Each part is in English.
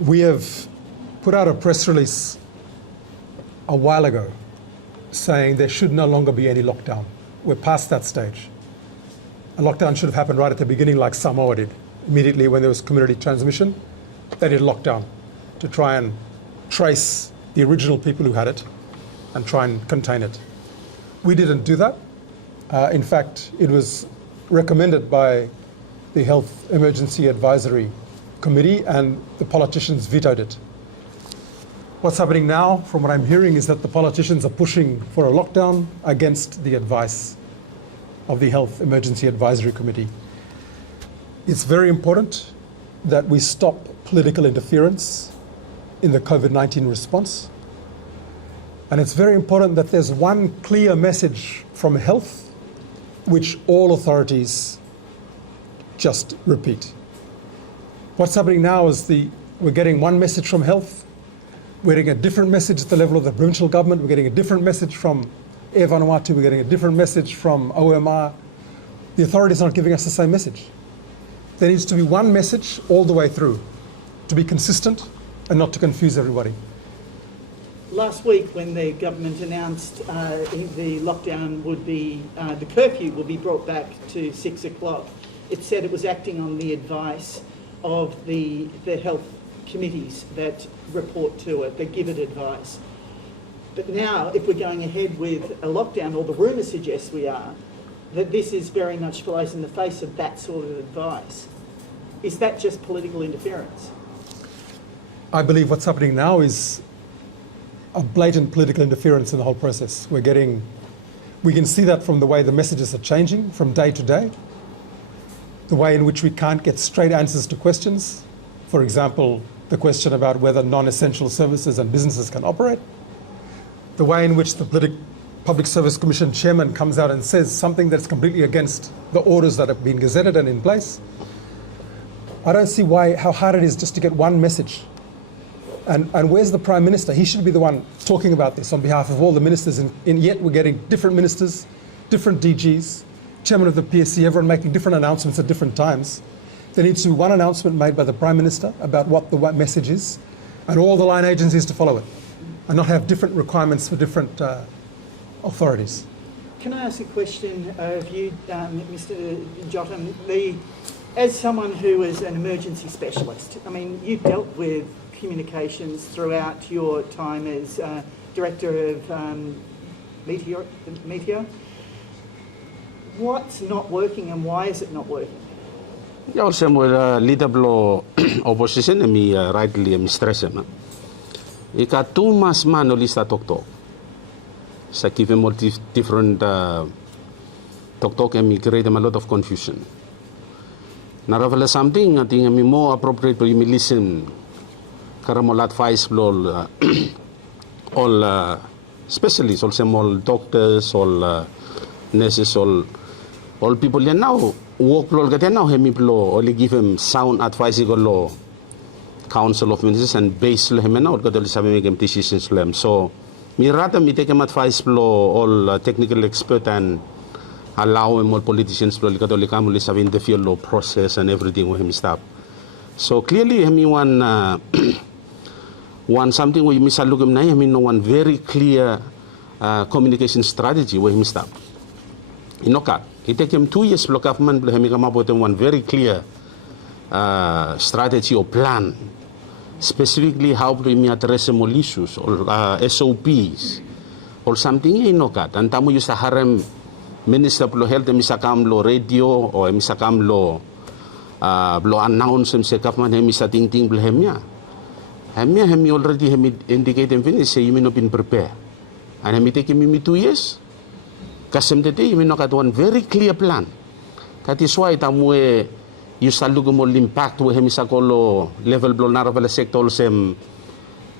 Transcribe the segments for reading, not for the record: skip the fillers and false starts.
We have put out a press release a while ago saying there should no longer be any lockdown. We're past that stage. A lockdown should have happened right at the beginning, like Samoa did. Immediately when there was community transmission, they did lockdown to try and trace the original people who had it and try and contain it. We didn't do that. In fact, it was recommended by the Health Emergency Advisory Committee and the politicians vetoed it. What's happening now, from what I'm hearing, is that the politicians are pushing for a lockdown against the advice of the Health Emergency Advisory Committee. It's very important that we stop political interference in the COVID-19 response. And it's very important that there's one clear message from health, which all authorities just repeat. What's happening now is we're getting one message from health, we're getting a different message at the level of the provincial government, we're getting a different message from Air Vanuatu, we're getting a different message from OMR. The authorities aren't giving us the same message. There needs to be one message all the way through, to be consistent and not to confuse everybody. Last week, when the government announced the lockdown would be, the curfew would be brought back to 6 o'clock, it said it was acting on the advice of the health committees that report to it, that give it advice. But now, if we're going ahead with a lockdown, or the rumour suggests we are, that this is very much flies in the face of that sort of advice. Is that just political interference? I believe what's happening now is a blatant political interference in the whole process. We can see that from the way the messages are changing from day to day, the way in which we can't get straight answers to questions. For example, the question about whether non-essential services and businesses can operate, the way in which the Public Service Commission chairman comes out and says something that's completely against the orders that have been gazetted and in place. I don't see how hard it is just to get one message. And where's the Prime Minister? He should be the one talking about this on behalf of all the ministers, and yet we're getting different ministers, different DGs, chairman of the PSC, everyone making different announcements at different times. There needs to be one announcement made by the Prime Minister about what the message is, and all the line agencies to follow it, and not have different requirements for different authorities. Can I ask a question of you, Mr. Jotham? As someone who is an emergency specialist, I mean, you've dealt with communications throughout your time as Director of Meteor. What's not working and why is it not working? Jag har leader blo opposition mi rightly mi stress ma. Ika too much man no lista talk. Sa give more different talk and mi create a lot of confusion. Naravela something I think mi more appropriate for you listen. Karamol advice blo all specialists, all doctors, all nurses, all people now. Work lo gata now hemi plo only give him sound advice go lo council of ministers and base lo hemi now gata sabi make decisions lo so mi rata mi take him advice plo all technical expert and allow him all politicians plo gata li kamu li sabi interfere lo process and everything with him stop so clearly hemi one something we misalugam na hemi no one very clear communication strategy with him stop inoka. It took him 2 years for government to come up with one very clear strategy or plan, specifically how to address more issues or SOPs or something. You know that. And tamu used to harem minister of health misakam lo radio or misakam lo announce him government hemisa ting ting blehemia. Hemi already hemi indicate him finish say you may not been prepared. And hemi take him 2 years. Kasem tete, you know, one very clear plan. That is why tamu you salugo mo impact we hemisakolo level blow naravela sector sem,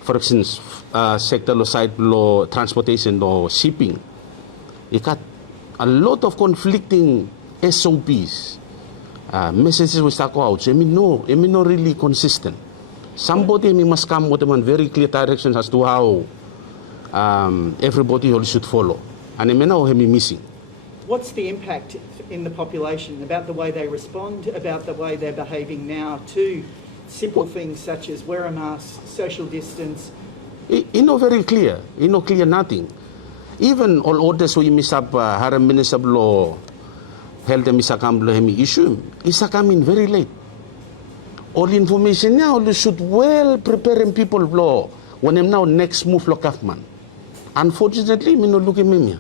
for instance, sector lo side lo transportation lo shipping. It got a lot of conflicting SOPs, messages we start out. So I mean no really consistent. Somebody must come with one very clear directions as to how everybody should follow. And I know him missing. What's the impact in the population about the way they respond, about the way they're behaving now to simple things such as wear a mask, social distance. Very clear. Clear nothing. Even all orders we miss up haram minister law health misakam lo hemi issue isa coming very late. All information now you should well preparing people lo when I'm now next move lo government. Unfortunately, me no look at me.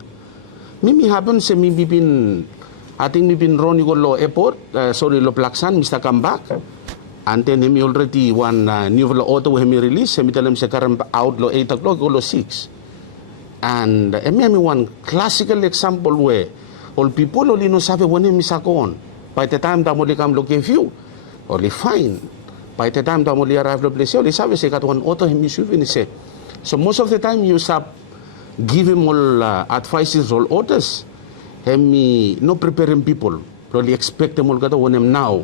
Mimi happen say me been I think me been running go lo airport sorry lo Plaksan Mr. come back. And then him already one new auto we him release him tell him say karam out lo 8 o'clock go lo 6. And him one classical example where all people only no sabe when him misakon. By the time that only come look at you, only fine. By the time that only arrive lo place only sabe say got one auto him issue finish say. So most of the time you sab give him all advices all orders. Him no preparing people. Only expect them all got when him now.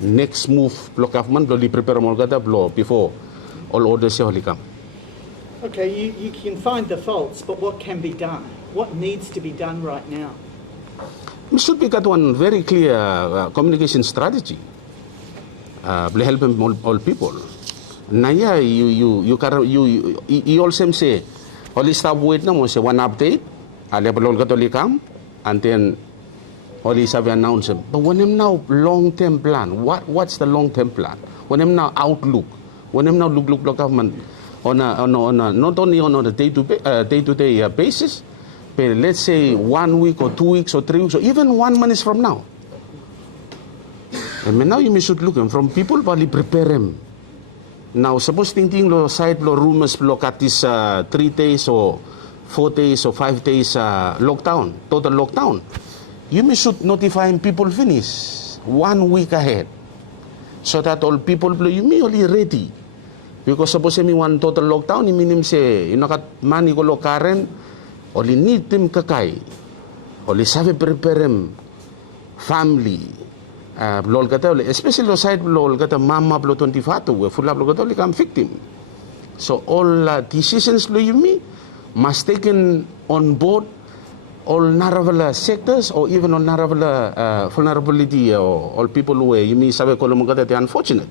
Next move block government bloody prepare more blow before all orders come. Okay, you can find the faults, but what can be done? What needs to be done right now? We should be got one very clear communication strategy. Helping all people. Naya you also say only stop wait na mo say one update. Level all come and then only have announcement. But when I'm now long-term plan, what's the long-term plan? When I'm now outlook, when I'm now look government on a not only on a day-to-day basis, but let's say 1 week or 2 weeks or 3 weeks or even 1 month from now. And now you should look from people probably prepare them. Now suppose thinking lo side lo rumors lo kat this 3 days or 4 days or 5 days lockdown, total lockdown. You should notify people finish 1 week ahead so that all people you only ready. Because suppose me one total lockdown, you mean say you know kat money ko lo karen, only need them kakay, only sabi prepare them family. Lol kata especially lo side lol kata mama blo 24 we full up lo kata become victim. So all decisions lo you me must taken on board all narrow sectors or even on narrow vulnerability or all people who you mean sabi ko mo kata unfortunate.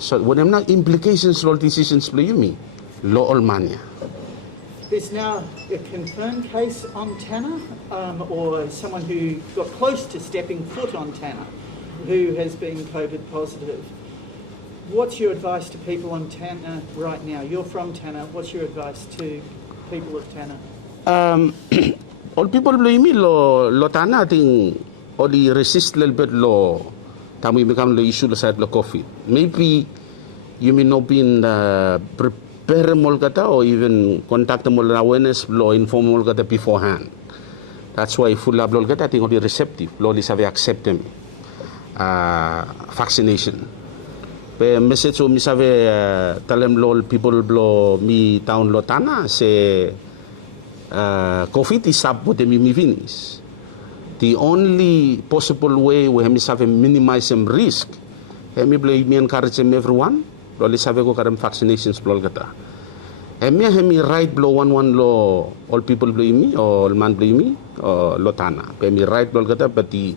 So when I'm not implications all decisions play you me law all mania. There's now a confirmed case on Tanna, or someone who got close to stepping foot on Tanna, who has been COVID positive. What's your advice to people on Tanna right now? You're from Tanna. What's your advice to people of Tanna? All people blame me lo Tanna I think only resist a little bit lo tamu become the issue side lo COVID. Maybe you may not been prepare mo kata or even contact mo awareness lo inform mo kata beforehand. That's why full lab lo kata I think only receptive lo li sabi accept them vaccination. Pe message o mi sabi talem lo people lo mi town lo Tanna say COVID is up with mi finish. The only possible way we have to minimize some risk, we encourage everyone. Loli sabi ko karam vaccinations blol kata. Hemi right blow one lo all people blame me or all man blame me or lo Tanna. Hemi right blol kata but the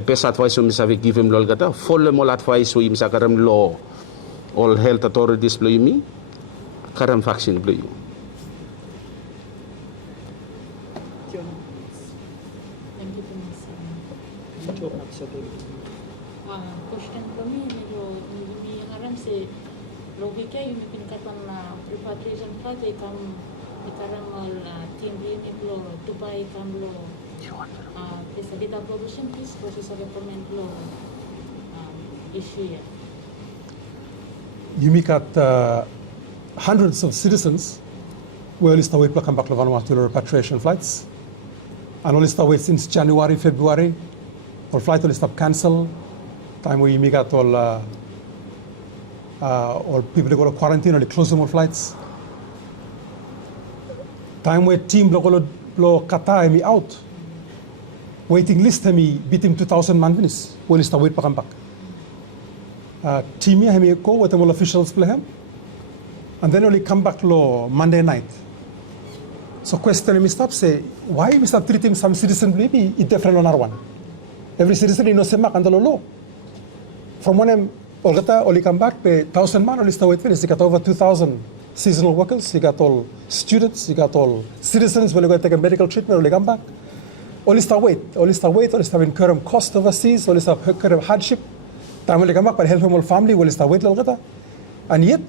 best advice we sabi give him lol kata. Follow all advice we misa karam lo all health authorities blame me karam vaccine blame. Question kami medyo hindi ngaran si logika yung pinakatan na repatriation flight ikam ikarang team ini lo Dubai ikam lo pesa dita production piece proses government lo issue. You make at hundreds of citizens who only start wait to come back to Vanuatu repatriation flights, and only start wait since January, February. All flight only stop cancel. Time where you make at all people go to quarantine only close more flights. Time where team blow kata me out. Waiting list me beat him 2,000 man finish. Only start wait to come back. Team me go with all officials play him, and then only come back lo Monday night. So question me stop say why we start treating some citizen maybe it different on our one. Every citizen in Osemak and the law. From when Olgata, oli come back, pe 1,000 man, oli sta wait finish. You got over 2,000 seasonal workers, you got all students, you got all citizens, when you go take a medical treatment, oli come back. Oli sta wait, oli sta incur cost overseas, oli sta incur hardship. Time oli come back, but help him all family, oli sta wait olgata. And yet,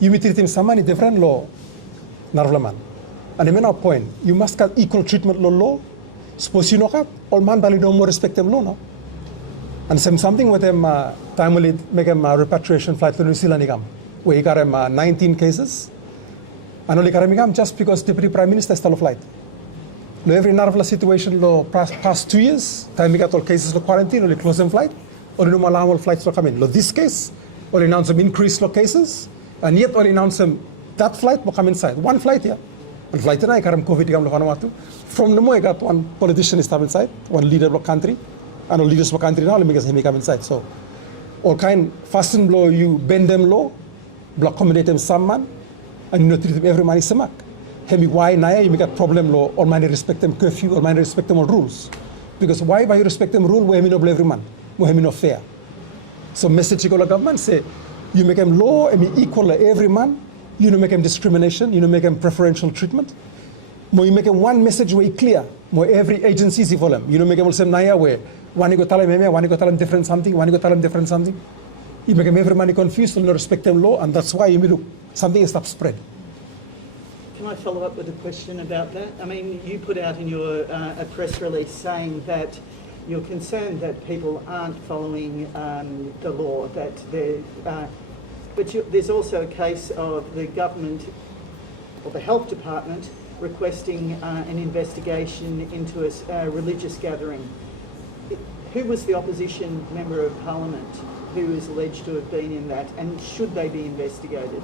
you may treat him somebody different law, narvlaman. And I mean our point, you must get equal treatment law. Suppose you know that, all man bali no more respect them law, no? And something with them, time will make them repatriation flight to New Zealand, where you got him 19 cases. And only got him just because Deputy Prime Minister style of flight. Every narvla situation, past 2 years, time we got all cases of quarantine, only close them flight, only no more flights to come in. This case, only announce them increased cases, and yet only announce them that flight will come inside. One flight here. One flight tonight, I got him COVID, Vanuatu. From the more I got one politician is come inside, one leader of the country. And all leaders of the country now, because he come inside. So, all kind, fast and blow, you bend them low, accommodate them some man, and you know, treat them every man is samak. Hemi why naya, you make a problem law, all man respect them curfew, all man respect them all rules. Because why by you respect them rule, we have no every man, we have no fair. So message to the government say, you make them law and be equal to every man, you don't make them discrimination, you don't make them preferential treatment. More you make them one message way clear, more every agency is for them. You don't make them all same naya way. One you go tell them, one you go tell them different something, one you go tell them different something. You make them every man confused and not respect them law, and that's why you do something is stop spread. Can I follow up with a question about that? I mean, you put out in your a press release saying that you're concerned that people aren't following the law, that they're, there's also a case of the government or the health department requesting an investigation into a religious gathering. Who was the opposition member of parliament who is alleged to have been in that, and should they be investigated?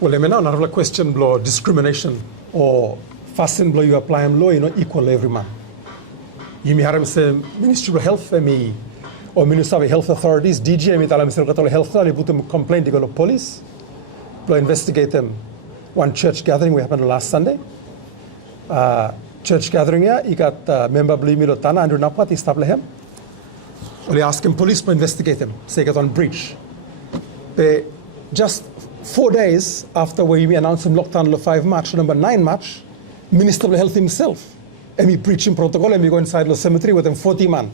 Well, I mean, another question, blow discrimination or fasten blow you apply law, you know, equal every man. You may have say Ministry of Health, me or Minister of Health Authorities, DG, me tell them Minister of Health, they put them complaint, they go to police, blow investigate them. One church gathering we happened last Sunday. Church gathering here, you got member Blimilo Tana, Andrew Napat, he stopped him. Only ask him police to investigate him, say get on breach. They just 4 days after we announced him lockdown on 5 March, number 9 March, Minister of Health himself, and he preaching protocol, and we go inside the cemetery with him 40 man.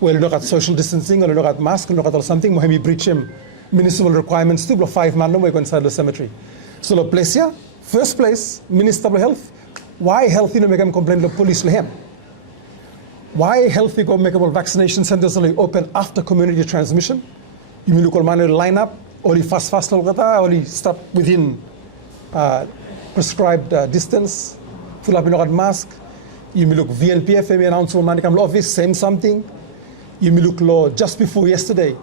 Well, look at social distancing, or look at mask, or look at something, we breach him municipal requirements too, 5 man, we go inside the cemetery. So the place here, first place, Minister of Health, why healthy no make them complain to the police to him? Why healthy go make vaccination centers only open after community transmission? You mean look all man line up, only fast only stop within prescribed distance, full up in a mask. You may look VNPF, may announce one man come office, same something. You may look law just before yesterday.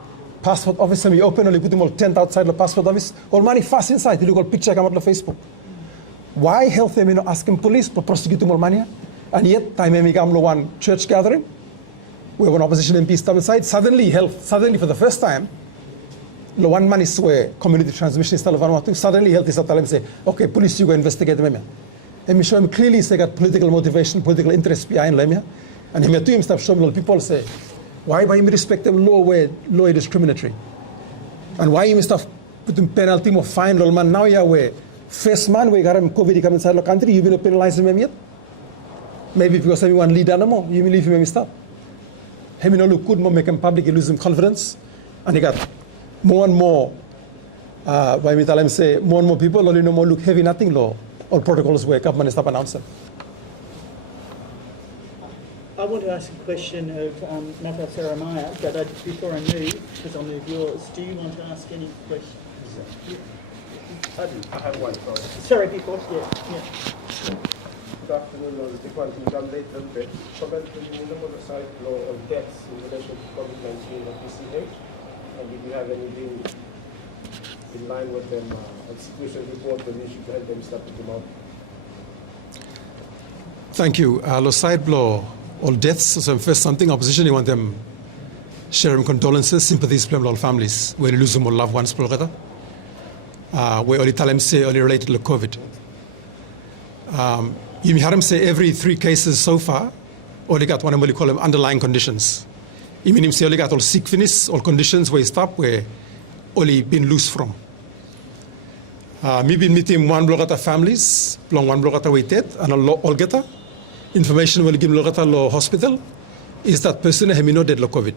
Passport office may open, only put them all tent outside the passport office. All money fast inside, you look all picture come out on Facebook. Why health they may not asking police to prosecute them all money? And yet, time may come to one church gathering, we have an opposition MP step aside, suddenly for the first time, the one man is where community transmission is Vanuatu, suddenly health is at them say, okay, police, you go investigate them. And we show him clearly they got political motivation, political interest behind them. And him to him stop showing people say, why you respect them law where law is discriminatory? And why you stop put them penalty or fine law man now yeah where first man we got him COVID come inside the country, you will penalize him yet? Maybe because everyone lead animal, you will leave him stop. Him no look good, more make him public, he lose him confidence, and he got more and more why me tell him say more and more people only no more look heavy nothing law or protocols where government stop announcing. I want to ask a question of Nata Saramaya, but before I move, because I'll move yours, do you want to ask any questions? I have one, sorry. Sorry, before, yeah. Good afternoon, I just want to come late a little bit. Comment to the minimum side law of deaths in relation to COVID-19 at PCH, and did you have anything in line with them, a situation report that we should help them start to come out? Thank you. Side blow all deaths. So first something opposition you want them sharing condolences, sympathies from all families where you lose them all loved ones. Where only tell them say only related to COVID. You hear them say every 3 cases so far, only got one of what you call them underlying conditions. I mean, only got all sick finish, all conditions where he stop, where only been loose from. Me been meeting one block at families, long one block at waited, and all get information will give block at law hospital, is that person have no dead COVID.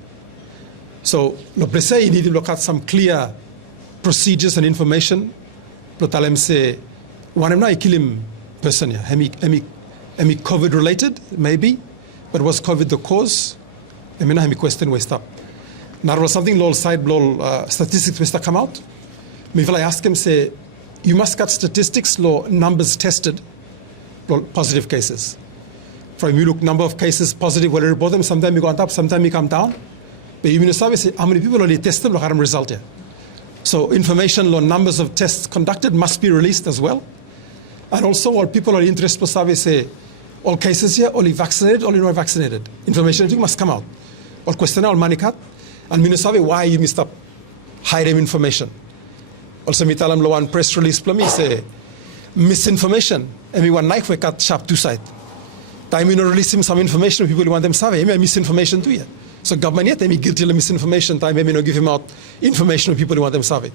So, let's say you need to look at some clear procedures and information. Tell him say, one of them kill him person, yeah, hemi COVID related, maybe, but was COVID the cause? I mean, I question where stop. Now, was something lol side lol statistics where come out. Maybe I ask him say, you must cut statistics law numbers tested, lol, positive cases. From you look number of cases positive, whether report them, sometimes you go on top, sometimes you come down. But you mean say how many people only tested, look at them result here. So information on numbers of tests conducted must be released as well. And also all people are interested to say all cases here, only vaccinated, only not vaccinated. Information must come out. Or question all manicat. And me sabe why you missed up hide information. Also me tell them one press release plummy say misinformation. And me one knife we cut sharp two side. Time you release him some information people want them sabe. I misinformation too yeah. So government yet me guilty of misinformation time me no give him out information people want them sabe.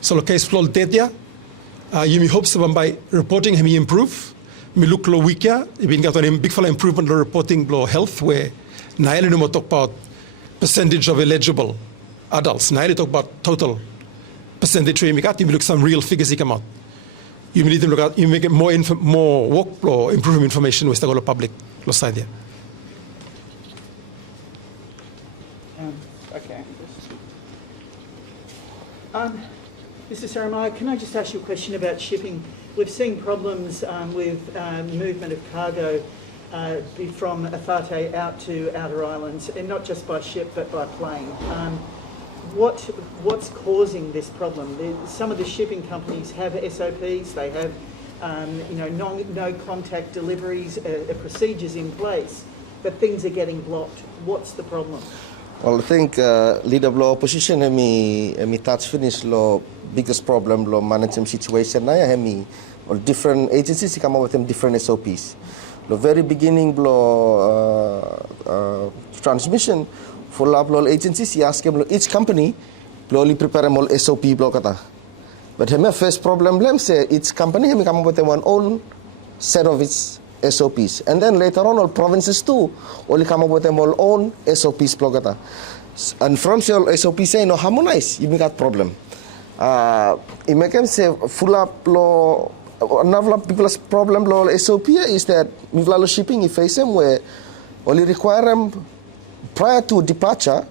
So the case flow dead yeah. You me hopes by reporting him improve. Me look low week yeah. You been got on big fella improvement lo reporting blow health where now you talk about percentage of eligible adults. Now you talk about total percentage where you got you look some real figures he come out. You need to look at you make it more workflow improve information with the public side there. Okay. Mr. Saramago, can I just ask you a question about shipping? We've seen problems with movement of cargo from Afate out to outer islands, and not just by ship but by plane. What's causing this problem? Some of the shipping companies have SOPs, they have no contact deliveries, procedures in place, but things are getting blocked. What's the problem? Well, I think leader of opposition me touch finish law biggest problem law management situation na ya or different agencies come up with them different SOPs. The very beginning transmission for law agencies you ask them each company only prepare all SOP block kata. But hemi first problem say each company hemi come up with their own set of its SOPs, and then later on all provinces too only come up with them all own SOPs block kata. And from your SOP say no harmonize you got problem. You make them say full up law. Another people's problem law SOP is that with shipping you face them where only require them prior to departure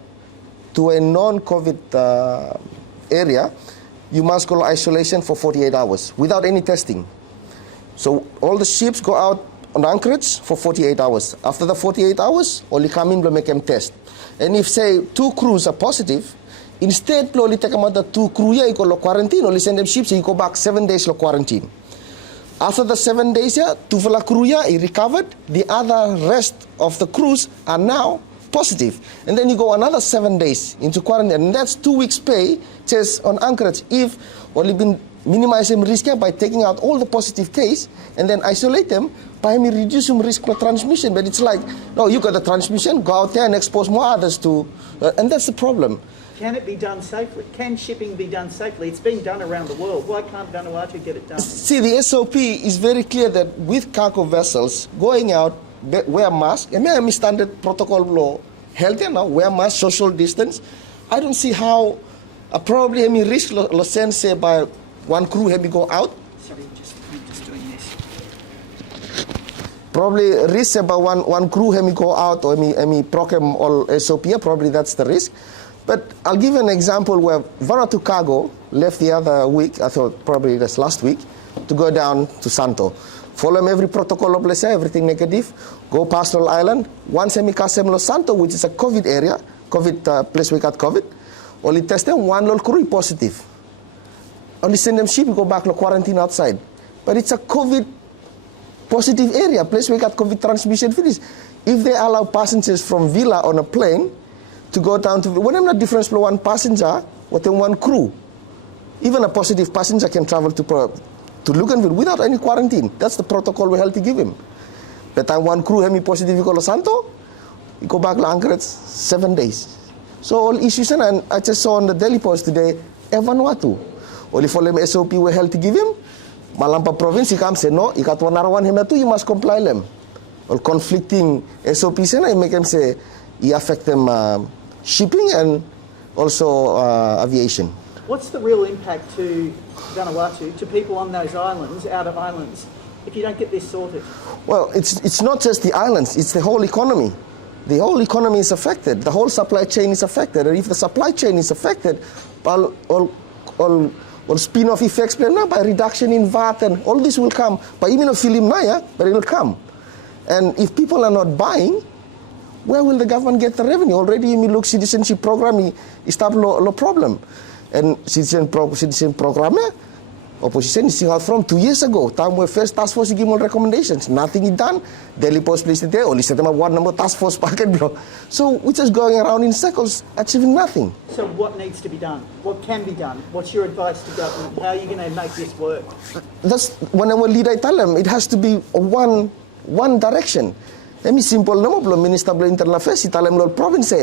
to a non-COVID area, you must go isolation for 48 hours without any testing. So all the ships go out on anchorage for 48 hours. After the 48 hours, only come in to make them test. And if say 2 crews are positive, instead only take them out the 2 crew you go quarantine, only send them ships, you go back 7 days quarantine. After the 7 days, 2 crew recovered. The other rest of the crews are now positive. And then you go another 7 days into quarantine. And that's 2 weeks pay just on anchorage. If only been minimizing risk by taking out all the positive case and then isolate them by reducing risk for transmission. But it's like, no, you got the transmission, go out there and expose more others to, and that's the problem. Can it be done safely? Can shipping be done safely? It's being done around the world. Why can't Vanuatu get it done? See, the SOP is very clear that with cargo vessels going out, wear mask. I mean, standard protocol law, healthy now, wear mask, social distance. I don't see how, probably risk sense say by one crew have go out. Sorry, just doing this. Probably risk about one crew have go out or program all SOP. Probably that's the risk. But I'll give an example where Vanuatu cargo left the other week, I thought probably that's last week, to go down to Santo. Follow every protocol of let's say everything negative, go past Pastoral Island, once Semicasem Los Santo, which is a COVID area, COVID place we got COVID, only test them, one little crew positive. Only send them ship, go back to quarantine outside. But it's a COVID positive area, place we got COVID transmission finish. If they allow passengers from Villa on a plane to go down to, whatever the difference for one passenger, within one crew. Even a positive passenger can travel to Luganville without any quarantine. That's the protocol we have to give him. But time one crew have me positive in Los Santo, You go back lang it's 7 days. So all issues and I just saw on the Daily Post today, Vanuatu. Only for them SOP we held to give him. Malampa province, he comes say no, you got one one him too, you must comply them. All conflicting SOPs and I make them say he affect them shipping and also aviation. What's the real impact to Vanuatu, to people on those islands, outer islands, if you don't get this sorted? Well, it's not just the islands, it's the whole economy. The whole economy is affected. The whole supply chain is affected. And if the supply chain is affected, all spin-off effects by reduction in VAT and all this will come. But even if film naya, but it will come. And if people are not buying, where will the government get the revenue? Already, you look citizenship program is a low problem. And citizen program, opposition is out from 2 years ago. Time where first task force give more recommendations. Nothing is done. Daily Post placed it there. Only set them one number task force packet block. So we're just going around in circles, achieving nothing. So what needs to be done? What can be done? What's your advice to government? How are you going to make this work? That's when our leader tell them it has to be one direction. Emi simple nama belum Minister belum Internal Affairs tell them lol province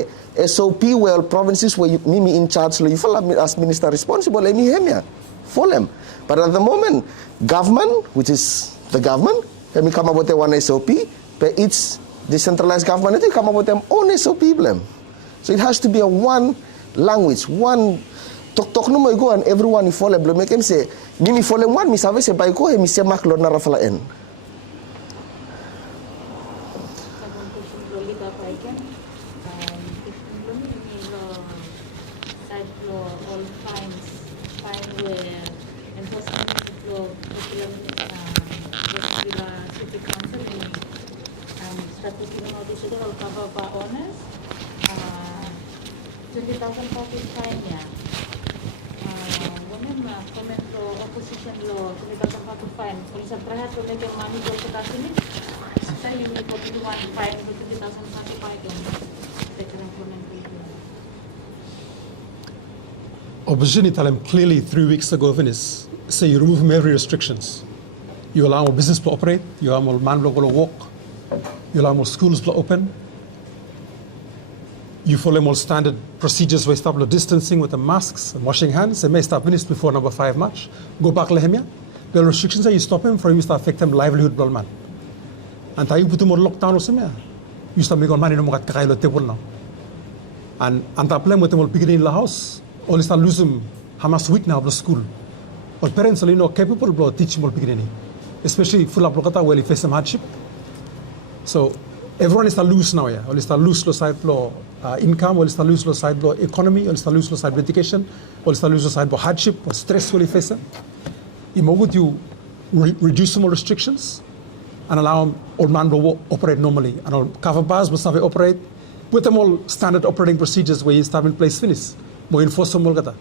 SOP well provinces where you mimi in charge lo you as minister responsible emi hemia for them. But at the moment, government, which is the government, kami come up with one SOP, but each decentralized government itu come up with their own SOP blem. So it has to be a one language, one tok no mo go and everyone follow blem. Make him say, mimi follow one, mi sabe se bai ko he mi se mak lo na rafala en. Opposition tell them clearly 3 weeks ago, Venice, say you remove from every restrictions. You allow more business to operate, you allow more man to walk, you allow more schools to open, you follow more standard procedures where stop distancing with the masks and washing hands. They may stop Venice before number 5 March. Go back Lehemia. The restrictions are you stop him for you to affect them livelihood man. And tayo put more lockdown or something. You stop making money no more at table now. And that problem with them will begin in the house. All start losing Hamas week now of the school. All parents are capable of teaching more beginning. Especially full of lokata where they face some hardship. So everyone is loose now, yeah. All is loose lo side lo income, all is loose lo side lo economy, all is loose lo side lo education, all is loose lo side lo hardship or stress will face. Would you reduce some more restrictions and allow old man to operate normally and all cover bars must not operate with them all standard operating procedures where you start in place finish. More enforce some more gata.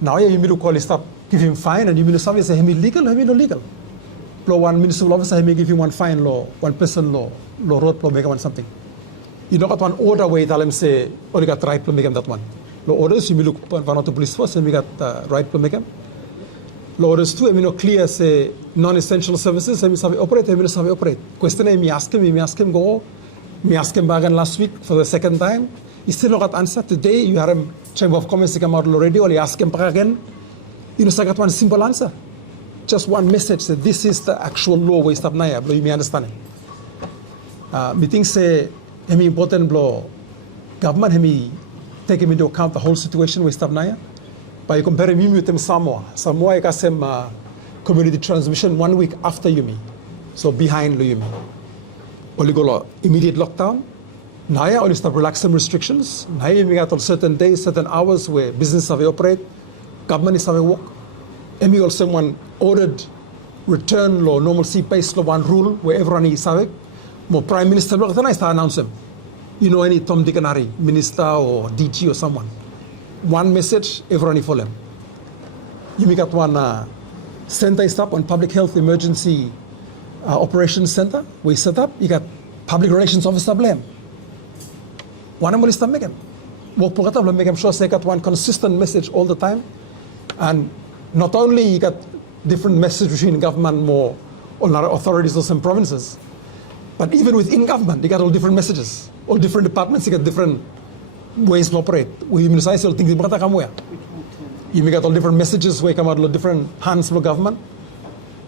Now you may call stop, give him fine, and you may say him legal, him illegal. Law one municipal officer, he may give him one fine law, one person law road law make one something. You don't got one order where you tell him say, oh you got right to make him that one. Law orders, you may look Vanuatu police force and we got right to make him. Law orders too, I mean clear say non-essential services, I mean operate, I mean operate. Question me ask him go, me ask him back last week for the second time. He still not got answer. Today you have a Chamber of Commerce come out already, or you ask him back again. You know, I got one simple answer. Just one message that this is the actual law where stop naya, bro, you may understand it. Meeting say, hemi important bro, government hemi take him into account the whole situation where stop naya. By comparing me with them Samoa. Samoa I got some community transmission 1 week after Yumi. So behind Yumi. Only go immediate lockdown. Naya only stop relaxing restrictions. Naya we got on certain days, certain hours where business have operate, government is have work. Emi also one ordered return law, normalcy based law, one rule where everyone is have. More Prime Minister law, then I start announce them. You know any Tom Dick and Harry, minister or DG or someone. One message, everyone follow them. You may got one center stop on public health emergency operations center. We set up, you got public relations officer blame. One more list make him. Work program make him sure they got one consistent message all the time. And not only you got different message between government more or authorities or some provinces, but even within government, they got all different messages. all different departments you got different ways to operate. We minimize all things in Bata Kamuya. You may get all different messages where come out of different hands of the government.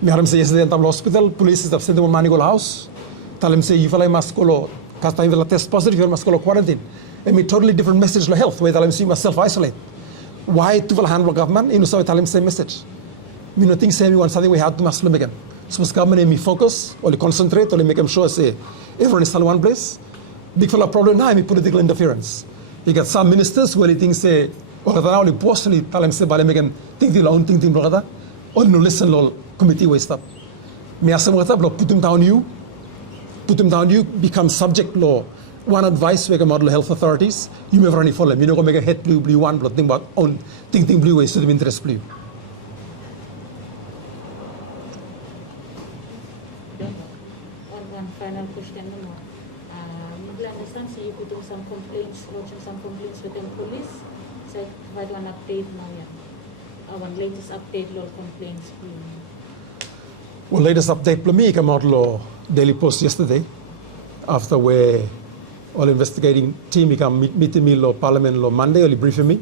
Me haram say yesterday in the hospital, police have sent them money go house. Tell them say you feel must go cast time will test positive, you must go quarantine. And me totally different message to health where tell them say you must self isolate. Why to the hand of government? You know so tell them same message. Me no think say me want something we had to must again. So government me focus or concentrate or make them sure say everyone is in one place. Big fella problem now me political interference. You got some ministers who really think say or that only personally tell them say bale make them think their own thing brother or no listen lol committee way stuff. Me asam kata put them down you become subject law. One advice we come out of health authorities, you may run follow them. You know go make a head blue one but think about own think blue ways to the interest blue. One final question no more. We understand so you put in some complaints, lodging some complaints with the police. So provide one update now, yeah. One latest update law complaints. Well, latest update me come out law Daily Post yesterday after where all investigating team come meeting me law Parliament law Monday only briefing me.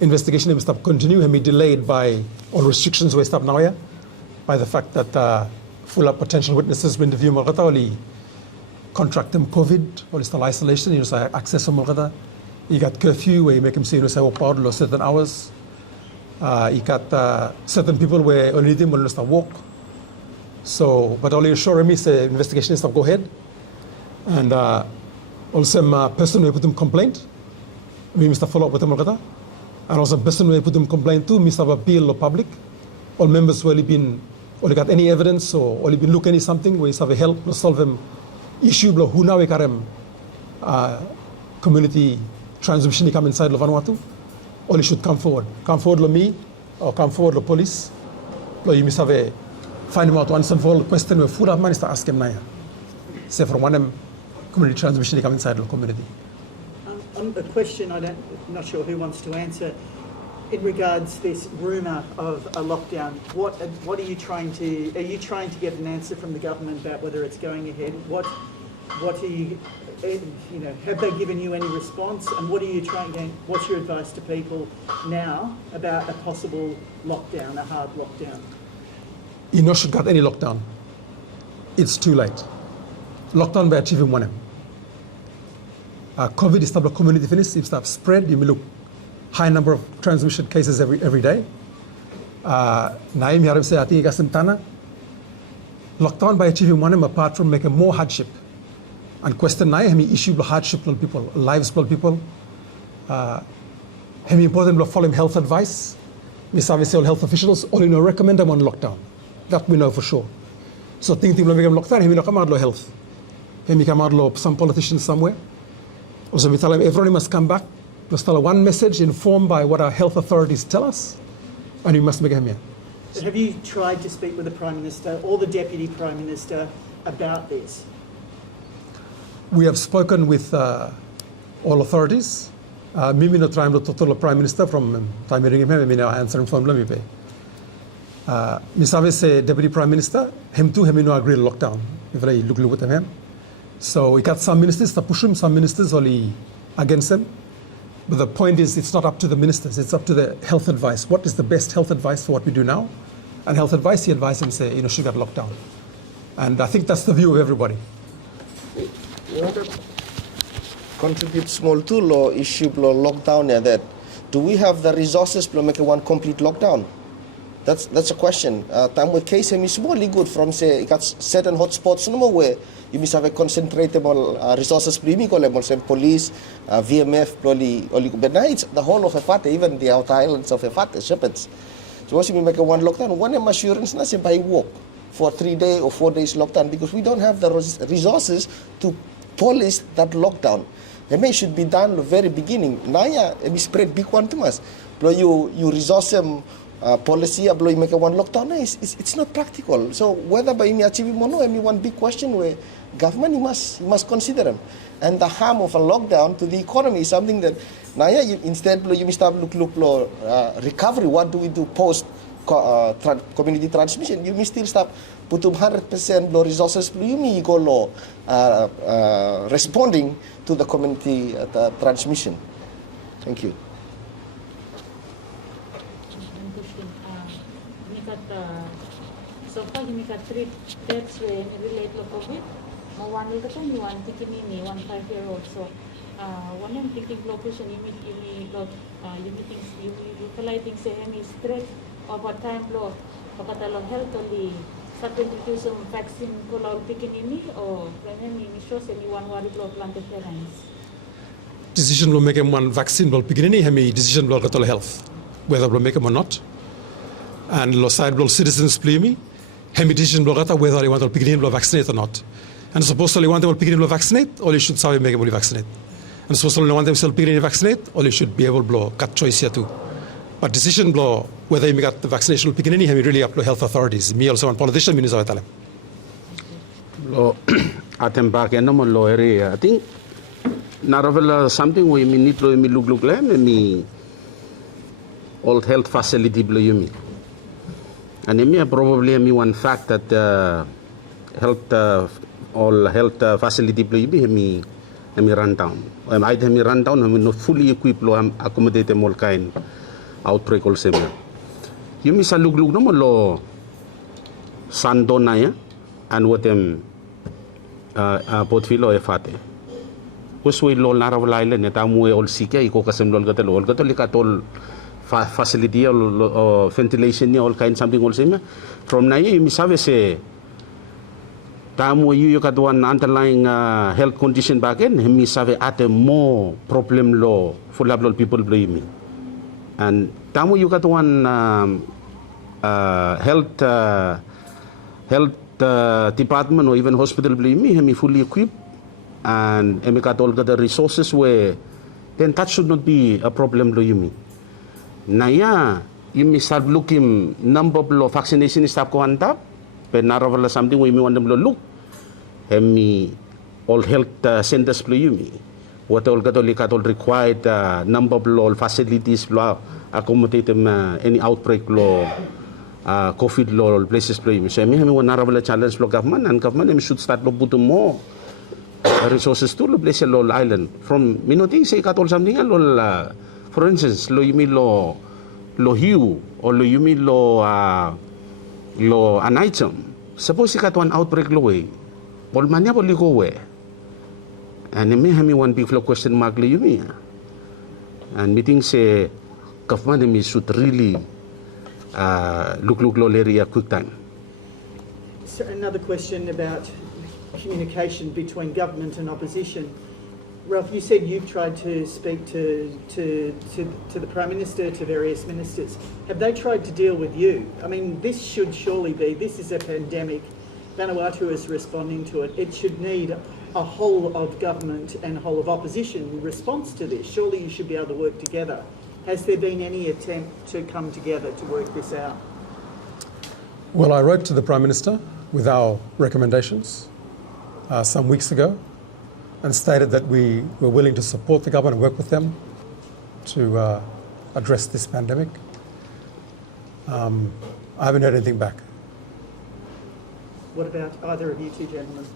Investigation will stop continue and be delayed by all restrictions we stop now yeah by the fact that full of potential witnesses when the view Malgata only contract them COVID or still isolation, you know, so access to Malgata. You got curfew where you make them say, you know, say, walk out or certain hours. You got certain people where only them will just walk. So, but only assure me, say, investigation is to go ahead. And also, person who put them complaint, we must follow up with them, and also, person who put them complaint too, must have appeal or public. All members who only been, or got any evidence, or only been look any something, where you have a help to solve them issue, who now we can community transmission come inside Vanuatu, or you should come forward. Come forward to me, or come forward to police. Or you must have a find them out once and for all question where food of money to ask him now. Say from one community transmission come inside the community. A question I'm not sure who wants to answer. In regards to this rumour of a lockdown, what are you trying to get an answer from the government about whether it's going ahead? What are you know, have they given you any response? And what are you what's your advice to people now about a possible lockdown, a hard lockdown? You know, should got any lockdown. It's too late. Lockdown by achieving one. COVID is the community finish. If start spread, you may look high number of transmission cases every day. Naim Yarim say, I think Gasintana. Lockdown by achieving one apart from making more hardship. And question nine, hemi issue hardship on people, lives for people. Hemi important following health advice. Miss all health officials, all you know recommend them on lockdown. That we know for sure. So think make them lockdown, hemi no come out health. Hemi come out some politicians somewhere. Also we tell them everyone must come back. Just tell one message informed by what our health authorities tell us, and we must make him here. So have you tried to speak with the Prime Minister or the Deputy Prime Minister about this? We have spoken with all authorities. Mimi no trying to total Prime Minister from time ring him, now answering from Lamipe. Misave say Deputy Prime Minister, him too, him no agree to lockdown. If I look with him. So we got some ministers to push him, some ministers only against him. But the point is, it's not up to the ministers, it's up to the health advice. What is the best health advice for what we do now? And health advice, he advised him, say, you know, should get locked down. And I think that's the view of everybody. Contribute small to law issue law lockdown yeah, that do we have the resources to make one complete lockdown? That's a question. Time with case is small good from say it got certain hotspots no more where you must have a concentratable resources premium level, say police, VMF, but now it's the whole of Efate, even the outer islands of Efate, shepherds. So once you make a one lockdown, one assurance na say by walk for 3 days or 4 days lockdown because we don't have the resources to police that lockdown. The may should be done the very beginning. Naya, we spread big one to us. You resource them policy, you make a one lockdown. It's not practical. So whether by me achieving mono, one big question where government you must consider them. And the harm of a lockdown to the economy is something that Naya instead you must have look recovery. What do we do post community transmission, you may still stop putum 100% lo resources you may go lo responding to the community transmission. Thank you. One question. So far, you make 3 deaths when relate to COVID. Mo one will kata ni one tikinini, 1 5-year-old. So one I'm thinking location you collecting say any stress over time lo pakatalo health only certain some vaccine ko lo tikinini or when ni shows anyone worry lo planted parents. Decision will make him one vaccine will begin any hemi decision will get health, whether will make him or not. And lo side will citizens play me, hemi decision will get whether they want to begin to vaccinate or not. And supposedly want them to begin to vaccinate, or you should say make them vaccinate. And supposedly want them to begin to vaccinate, or you should be able to cut choice here too. But decision blow whether you got the vaccination will begin any hemi really up to health authorities. Me also one politician minister tell him. Lo atem back and no lo area. I think Naravela something we need to look me old health facility blow you me. And me probably me one fact that health all health facility blow you me run down. I me run down I no fully equipped lo accommodate all kind outbreak also. You me sa look no mo lo Sandona ya and what them Portfilo efate. Uswe lo Naravela Island ne tamu all sika iko kasem lol gatal likatol facility or ventilation all kind something also. From na you misave se tamu you got one underlying health condition back in misave ate more problem lo full of people blame me. And tamu you got one health department or even hospital blame me hemi fully equipped and we got all the resources where then that should not be a problem to you. Naya, you may start looking number of vaccination is up on top, but Naravela something we may want them to look. Hemi all health centers play you. What all got all required number of facilities accommodate them any outbreak law. COVID law places play me. So I mean, one Naravela challenge for government and government should start to put more resources to the place lol island. From minuting say kat all something lol for instance lo yumi lo hiu or lo yumi lo an item. Suppose kat one outbreak lo way. All manya poli go way. And me hami one big flow question mark lo yumi. And meeting say government should really look lo area quick time. So another question about communication between government and opposition. Ralph, you said you've tried to speak to the Prime Minister, to various ministers. Have they tried to deal with you? I mean, this should surely be, this is a pandemic. Vanuatu is responding to it. It should need a whole of government and a whole of opposition response to this. Surely you should be able to work together. Has there been any attempt to come together to work this out? Well, I wrote to the Prime Minister with our recommendations some weeks ago and stated that we were willing to support the government and work with them to address this pandemic. I haven't heard anything back. What about either of you two gentlemen?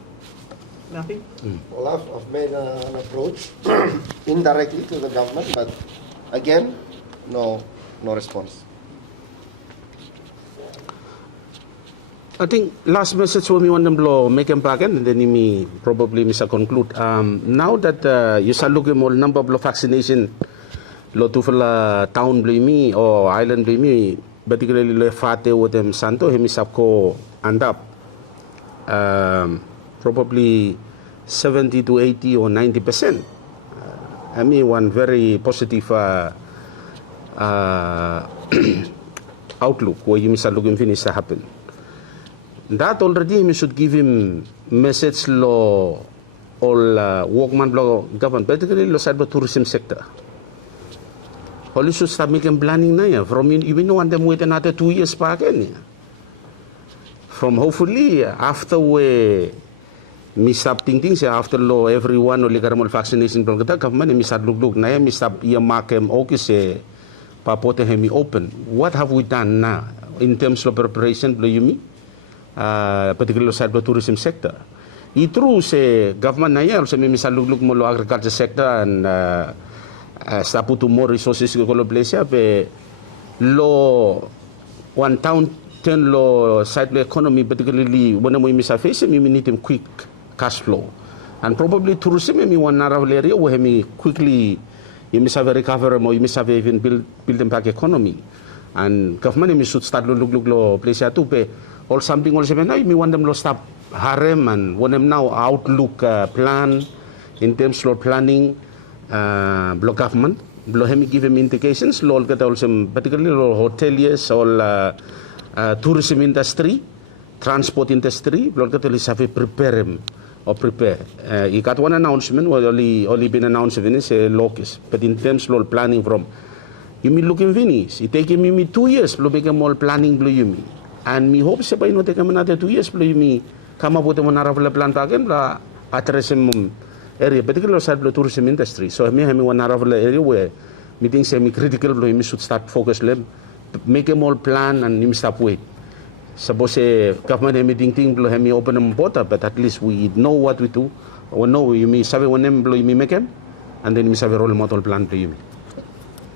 Nothing? Well, I've made an approach indirectly to the government, but again, no response. I think last message when we want them to make them back and then me probably conclude. Now that you start looking more number of vaccination, lo to town blame or island blame, particularly le fate with them santo hemisapko end up probably 70 to 80 or 90%. I mean one very positive outlook where you start looking finish to happen. That already we should give him message law all workman law government, particularly lo side of tourism sector. All should start making planning na ya. From you know want them wait another 2 years back in. From hopefully after we stop thinking say after law everyone only got more vaccination from the government we start look na ya stop ya mark okay say papote hemi open. What have we done now? in terms of preparation below Yumi, particularly side of tourism sector. Itu se government na ya, se misal lug mo lo agriculture sector and stapu to more resources ko lo place ya pe lo one town ten lo side lo economy, particularly when mo misa face mi need him quick cash flow, and probably tourism mi one naral area where mi quickly you must have a recover mo you must have even build them back economy, and government mi should start look lo place ya tu pe or something also na mi want them lo stop harem and want them now outlook plan in terms of planning block government blow him give him indications lo kata also particularly lo hoteliers or tourism industry, transport industry blow kata li have prepare him or prepare. You got one announcement, well, only been announced in a locus, but in terms of planning from, you mean looking finish. It take me 2 years to make more planning blue you me, and me hope se by no take another 2 years blue me come up with a monarch plan again la address area, particularly side of tourism industry. So me have one area where meeting semi critical blue me should start focus them, make a more plan and him stop wait. Suppose government meeting thing blow hemi open them border, but at least we know what we do. Or know you may have one name blow you make him, and then you have a role model plan to you.